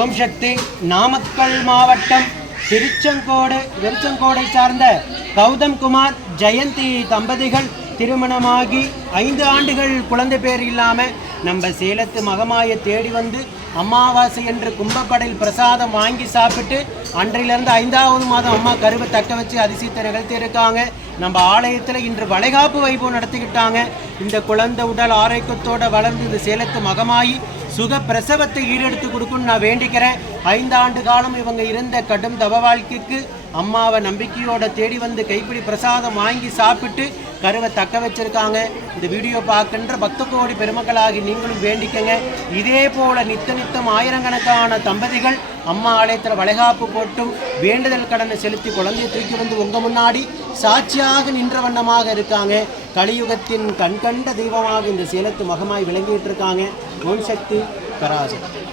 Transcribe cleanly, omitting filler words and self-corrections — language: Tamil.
ஓம் சக்தி. நாமக்கல் மாவட்டம் திருச்செங்கோடை சார்ந்த கௌதம் குமார் ஜெயந்தி தம்பதிகள் திருமணமாகி 5 ஆண்டுகள் குழந்தை பேர் இல்லாமல் நம்ம சேலத்து மகமாயை தேடி வந்து அமாவாசை என்று கும்பப்படையில் பிரசாதம் வாங்கி சாப்பிட்டு அன்றையிலிருந்து 5வது மாதம் அம்மா கருவை தக்க வச்சு அதிசயத்தை நிகழ்த்தி இருக்காங்க. நம்ம ஆலயத்தில் இன்று வளைகாப்பு வைபவம் நடத்திக்கிட்டாங்க. இந்த குழந்தை உடல் ஆரோக்கியத்தோடு வளர்ந்து இந்த சேலத்து மகமாயி சுக பிரசவத்தை ஈடெடுத்து கொடுக்குன்னு நான் வேண்டிக்கிறேன். 5 ஆண்டு காலம் இவங்க இருந்த கடும் தவ வாழ்க்கைக்கு அம்மாவை நம்பிக்கையோட தேடி வந்து கைப்பிடி பிரசாதம் வாங்கி சாப்பிட்டு கருவை தக்க வச்சிருக்காங்க. இந்த வீடியோ பார்க்கின்ற பக்த கோடி பெருமக்களாகி நீங்களும் வேண்டிக்கங்க. இதே போல நித்தம் ஆயிரக்கணக்கான தம்பதிகள் அம்மா ஆலயத்தில் வளைகாப்பு போட்டும் வேண்டுதல் கடனை செலுத்தி குழந்தையை தூக்கி வந்து உங்கள் முன்னாடி சாட்சியாக நின்ற வண்ணமாக இருக்காங்க. கலியுகத்தின் கண்கண்ட தெய்வமாக இந்த சேலத்து மகமாய் விளங்கிட்டு இருக்காங்க. ஓம் சக்தி பராசக்தி.